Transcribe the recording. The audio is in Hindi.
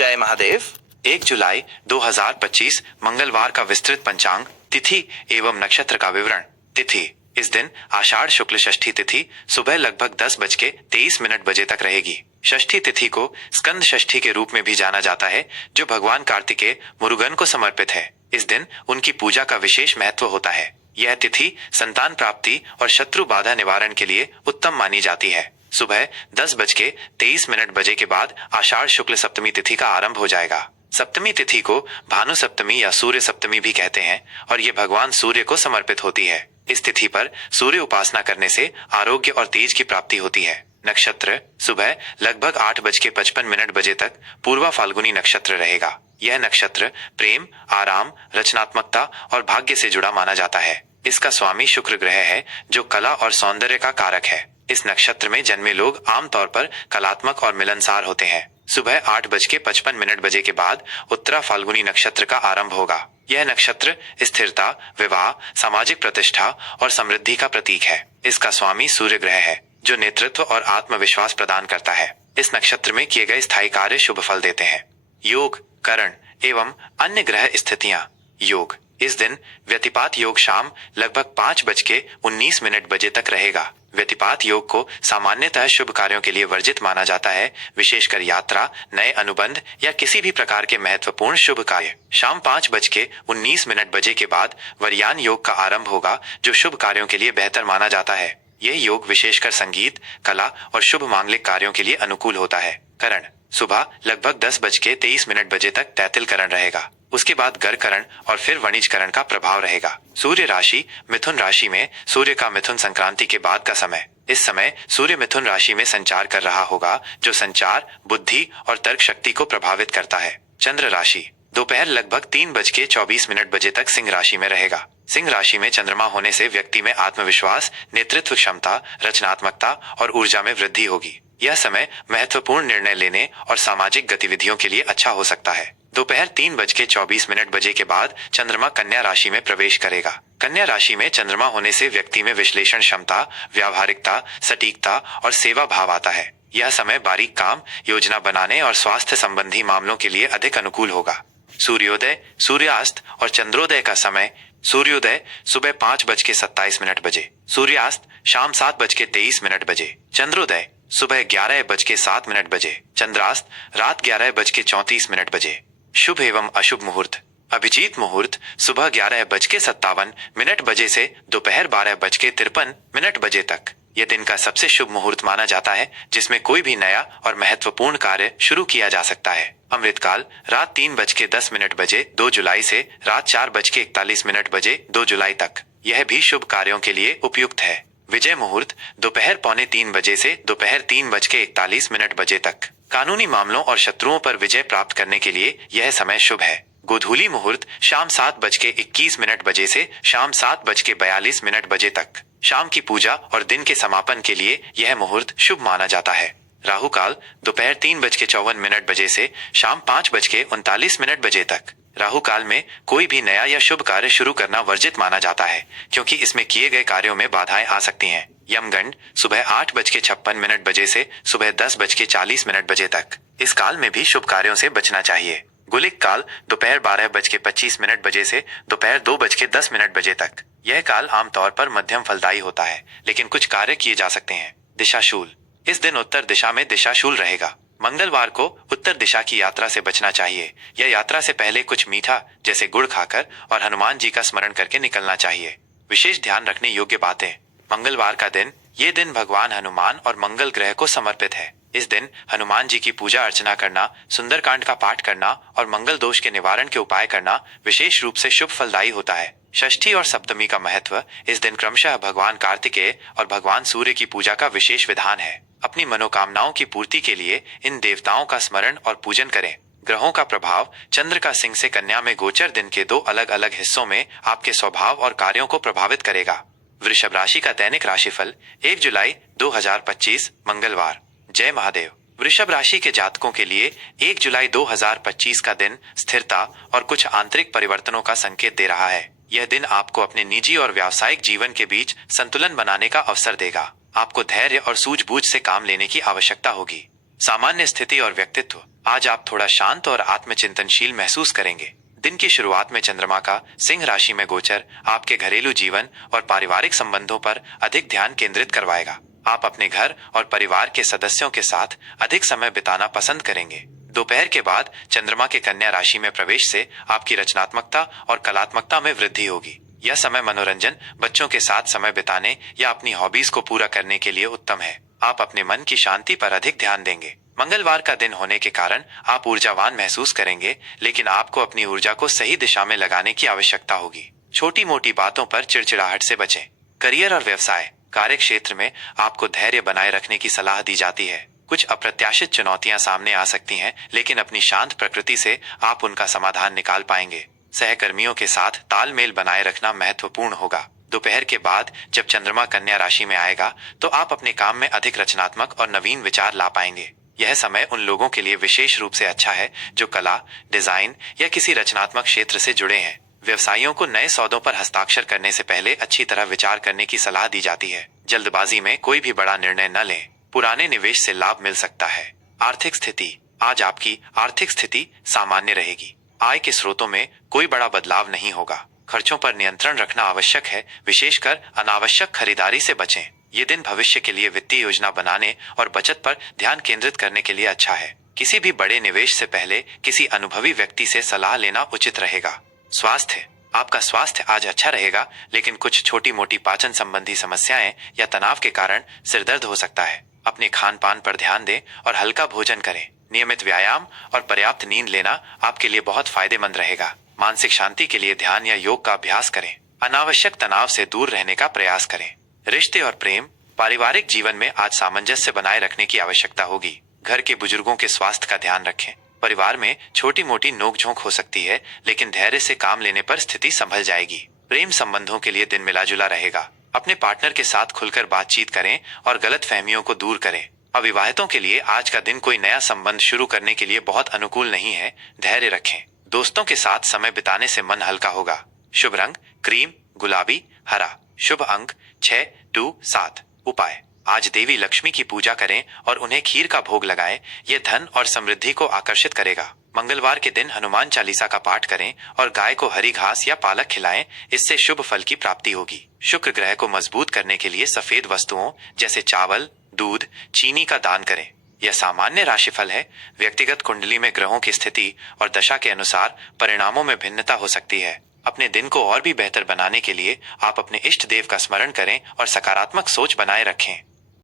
जय महादेव। 1 जुलाई 2025 मंगलवार का विस्तृत पंचांग, तिथि एवं नक्षत्र का विवरण। तिथि इस दिन आषाढ़ शुक्ल षष्ठी तिथि सुबह लगभग 10:23 बजे तक रहेगी। षष्ठी तिथि को स्कंद षष्ठी के रूप में भी जाना जाता है, जो भगवान कार्तिकेय मुरुगन को समर्पित है। इस दिन उनकी पूजा का विशेष महत्व होता है। यह तिथि संतान प्राप्ति और शत्रु बाधा निवारण के लिए उत्तम मानी जाती है। सुबह 10:23 बजे के बाद आषाढ़ शुक्ल सप्तमी तिथि का आरंभ हो जाएगा। सप्तमी तिथि को भानु सप्तमी या सूर्य सप्तमी भी कहते हैं और ये भगवान सूर्य को समर्पित होती है। इस तिथि पर सूर्य उपासना करने से आरोग्य और तेज की प्राप्ति होती है। नक्षत्र सुबह लगभग 8:55 बजे तक पूर्वा फाल्गुनी नक्षत्र रहेगा। यह नक्षत्र प्रेम, आराम, रचनात्मकता और भाग्य से जुड़ा माना जाता है। इसका स्वामी शुक्र ग्रह है, जो कला और सौंदर्य का कारक है। इस नक्षत्र में जन्मे लोग आमतौर पर कलात्मक और मिलनसार होते हैं। सुबह 8:55 बजे के बाद उत्तरा फाल्गुनी नक्षत्र का आरंभ होगा। यह नक्षत्र स्थिरता, विवाह, सामाजिक प्रतिष्ठा और समृद्धि का प्रतीक है। इसका स्वामी सूर्य ग्रह है, जो नेतृत्व और आत्मविश्वास प्रदान करता है। इस नक्षत्र में किए गए स्थायी कार्य शुभ फल देते हैं। योग, करण एवं अन्य ग्रह स्थितियां। योग इस दिन व्यतिपात योग शाम लगभग 5:19 बजे तक रहेगा। व्यतिपात योग को सामान्यतः शुभ कार्यों के लिए वर्जित माना जाता है, विशेषकर यात्रा, नए अनुबंध या किसी भी प्रकार के महत्वपूर्ण शुभ कार्य। शाम 5:19 बजे के बाद वरयान योग का आरंभ होगा, जो शुभ कार्यों के लिए बेहतर माना जाता है। यह योग विशेषकर संगीत, कला और शुभ मांगलिक कार्यों के लिए अनुकूल होता है। करण सुबह लगभग 10:23 बजे तक तैतिल करण रहेगा। उसके बाद गर करण और फिर वणिज करण का प्रभाव रहेगा। सूर्य राशि मिथुन राशि में, सूर्य का मिथुन संक्रांति के बाद का समय। इस समय सूर्य मिथुन राशि में संचार कर रहा होगा, जो संचार, बुद्धि और तर्क शक्ति को प्रभावित करता है। चंद्र राशि दोपहर लगभग 3:24 बजे तक सिंह राशि में रहेगा। सिंह राशि में चंद्रमा होने से व्यक्ति में आत्मविश्वास, नेतृत्व क्षमता, रचनात्मकता और ऊर्जा में वृद्धि होगी। यह समय महत्वपूर्ण निर्णय लेने और सामाजिक गतिविधियों के लिए अच्छा हो सकता है। दोपहर 3:24 बजे के बाद चंद्रमा कन्या राशि में प्रवेश करेगा। कन्या राशि में चंद्रमा होने से व्यक्ति में विश्लेषण क्षमता, व्यावहारिकता, सटीकता और सेवा भाव आता है। यह समय बारीक काम, योजना बनाने और स्वास्थ्य संबंधी मामलों के लिए अधिक अनुकूल होगा। सूर्योदय, सूर्यास्त और चंद्रोदय का समय। सूर्योदय सुबह 5:27 बजे, सूर्यास्त शाम 7:23 बजे, चंद्रोदय सुबह 11:07 बजे, चंद्रास्त रात 11:34 बजे। शुभ एवं अशुभ मुहूर्त। अभिजीत मुहूर्त सुबह 11:57 बजे से दोपहर 12:53 बजे तक। यह दिन का सबसे शुभ मुहूर्त माना जाता है, जिसमें कोई भी नया और महत्वपूर्ण कार्य शुरू किया जा सकता है। अमृतकाल रात 3:10 बजे 2 जुलाई से रात 4:41 बजे 2 जुलाई तक। यह भी शुभ कार्यों के लिए उपयुक्त है। विजय मुहूर्त दोपहर 2:45 बजे से दोपहर 3:41 बजे तक। कानूनी मामलों और शत्रुओं पर विजय प्राप्त करने के लिए यह समय शुभ है। गोधूली मुहूर्त शाम 7:21 बजे से शाम 7:42 बजे तक। शाम की पूजा और दिन के समापन के लिए यह मुहूर्त शुभ माना जाता है। राहु काल दोपहर 3:54 बजे से शाम 5:39 बजे तक। राहु काल में कोई भी नया या शुभ कार्य शुरू करना वर्जित माना जाता है, क्योंकि इसमें किए गए कार्यों में बाधाएं आ सकती हैं। यमगंड सुबह 8:56 बजे से सुबह 10:40 बजे तक। इस काल में भी शुभ कार्यों से बचना चाहिए। गुलिक काल दोपहर 12:25 बजे से दोपहर 2:10 बजे तक। यह काल आमतौर पर मध्यम फलदायी होता है, लेकिन कुछ कार्य किए जा सकते हैं। दिशाशूल इस दिन उत्तर दिशा में दिशाशूल रहेगा। मंगलवार को उत्तर दिशा की यात्रा से बचना चाहिए। यह यात्रा से पहले कुछ मीठा जैसे गुड़ खाकर और हनुमान जी का स्मरण करके निकलना चाहिए। विशेष ध्यान रखने योग्य बातें। मंगलवार का दिन, ये दिन भगवान हनुमान और मंगल ग्रह को समर्पित है। इस दिन हनुमान जी की पूजा अर्चना करना, सुंदरकांड का पाठ करना और मंगल दोष के निवारण के उपाय करना विशेष रूप से शुभ फलदायी होता है। षष्ठी और सप्तमी का महत्व। इस दिन क्रमशः भगवान कार्तिकेय और भगवान सूर्य की पूजा का विशेष विधान है। अपनी मनोकामनाओं की पूर्ति के लिए इन देवताओं का स्मरण और पूजन करें। ग्रहों का प्रभाव। चंद्र का सिंह से कन्या में गोचर दिन के 2 अलग अलग हिस्सों में आपके स्वभाव और कार्यों को प्रभावित करेगा। वृषभ राशि का दैनिक राशिफल 1 जुलाई 2025 मंगलवार। जय महादेव। वृषभ राशि के जातकों के लिए 1 जुलाई 2025 का दिन स्थिरता और कुछ आंतरिक परिवर्तनों का संकेत दे रहा है। यह दिन आपको अपने निजी और व्यावसायिक जीवन के बीच संतुलन बनाने का अवसर देगा। आपको धैर्य और सूझबूझ से काम लेने की आवश्यकता होगी। सामान्य स्थिति और व्यक्तित्व। आज आप थोड़ा शांत और आत्मचिंतनशील महसूस करेंगे। दिन की शुरुआत में चंद्रमा का सिंह राशि में गोचर आपके घरेलू जीवन और पारिवारिक संबंधों पर अधिक ध्यान केंद्रित करवाएगा। आप अपने घर और परिवार के सदस्यों के साथ अधिक समय बिताना पसंद करेंगे। दोपहर के बाद चंद्रमा के कन्या राशि में प्रवेश से आपकी रचनात्मकता और कलात्मकता में वृद्धि होगी। यह समय मनोरंजन, बच्चों के साथ समय बिताने या अपनी हॉबीज को पूरा करने के लिए उत्तम है। आप अपने मन की शांति पर अधिक ध्यान देंगे। मंगलवार का दिन होने के कारण आप ऊर्जावान महसूस करेंगे, लेकिन आपको अपनी ऊर्जा को सही दिशा में लगाने की आवश्यकता होगी। छोटी मोटी बातों पर चिड़चिड़ाहट से बचें। करियर और व्यवसाय। कार्य क्षेत्र में आपको धैर्य बनाए रखने की सलाह दी जाती है। कुछ अप्रत्याशित चुनौतियां सामने आ सकती हैं, लेकिन अपनी शांत प्रकृति से आप उनका समाधान निकाल पाएंगे। सहकर्मियों के साथ तालमेल बनाए रखना महत्वपूर्ण होगा। दोपहर के बाद जब चंद्रमा कन्या राशि में आएगा तो आप अपने काम में अधिक रचनात्मक और नवीन विचार ला पाएंगे। यह समय उन लोगों के लिए विशेष रूप से अच्छा है जो कला, डिजाइन या किसी रचनात्मक क्षेत्र से जुड़े हैं। व्यवसायियों को नए सौदों पर हस्ताक्षर करने से पहले अच्छी तरह विचार करने की सलाह दी जाती है। जल्दबाजी में कोई भी बड़ा निर्णय न लें। पुराने निवेश से लाभ मिल सकता है। आर्थिक स्थिति। आज आपकी आर्थिक स्थिति सामान्य रहेगी। आय के स्रोतों में कोई बड़ा बदलाव नहीं होगा। खर्चों पर नियंत्रण रखना आवश्यक है, विशेषकर अनावश्यक खरीदारी से बचें। ये दिन भविष्य के लिए वित्तीय योजना बनाने और बचत पर ध्यान केंद्रित करने के लिए अच्छा है। किसी भी बड़े निवेश से पहले किसी अनुभवी व्यक्ति से सलाह लेना उचित रहेगा। स्वास्थ्य। आपका स्वास्थ्य आज अच्छा रहेगा, लेकिन कुछ छोटी मोटी पाचन संबंधी समस्याएं या तनाव के कारण सिरदर्द हो सकता है। अपने खान पान पर ध्यान दें और हल्का भोजन करें। नियमित व्यायाम और पर्याप्त नींद लेना आपके लिए बहुत फायदेमंद रहेगा। मानसिक शांति के लिए ध्यान या योग का अभ्यास करें। अनावश्यक तनाव से दूर रहने का प्रयास करें। रिश्ते और प्रेम। पारिवारिक जीवन में आज सामंजस्य बनाए रखने की आवश्यकता होगी। घर के बुजुर्गों के स्वास्थ्य का ध्यान रखें। परिवार में छोटी मोटी नोकझोंक हो सकती है, लेकिन धैर्य से काम लेने पर स्थिति संभल जाएगी। प्रेम संबंधों के लिए दिन मिला जुला रहेगा। अपने पार्टनर के साथ खुलकर बातचीत करें और गलत फहमियों को दूर करें। अविवाहितों के लिए आज का दिन कोई नया संबंध शुरू करने के लिए बहुत अनुकूल नहीं है। धैर्य रखें। दोस्तों के साथ समय बिताने से मन हल्का होगा। शुभ रंग क्रीम, गुलाबी, हरा। शुभ अंक 6, 2, 7। उपाय। आज देवी लक्ष्मी की पूजा करें और उन्हें खीर का भोग लगाएं। यह धन और समृद्धि को आकर्षित करेगा। मंगलवार के दिन हनुमान चालीसा का पाठ करें और गाय को हरी घास या पालक खिलाएं। इससे शुभ फल की प्राप्ति होगी। शुक्र ग्रह को मजबूत करने के लिए सफेद वस्तुओं जैसे चावल, दूध, चीनी का दान करें। यह सामान्य राशिफल है। व्यक्तिगत कुंडली में ग्रहों की स्थिति और दशा के अनुसार परिणामों में भिन्नता हो सकती है। अपने दिन को और भी बेहतर बनाने के लिए आप अपने इष्ट देव का स्मरण करें और सकारात्मक सोच बनाए रखें।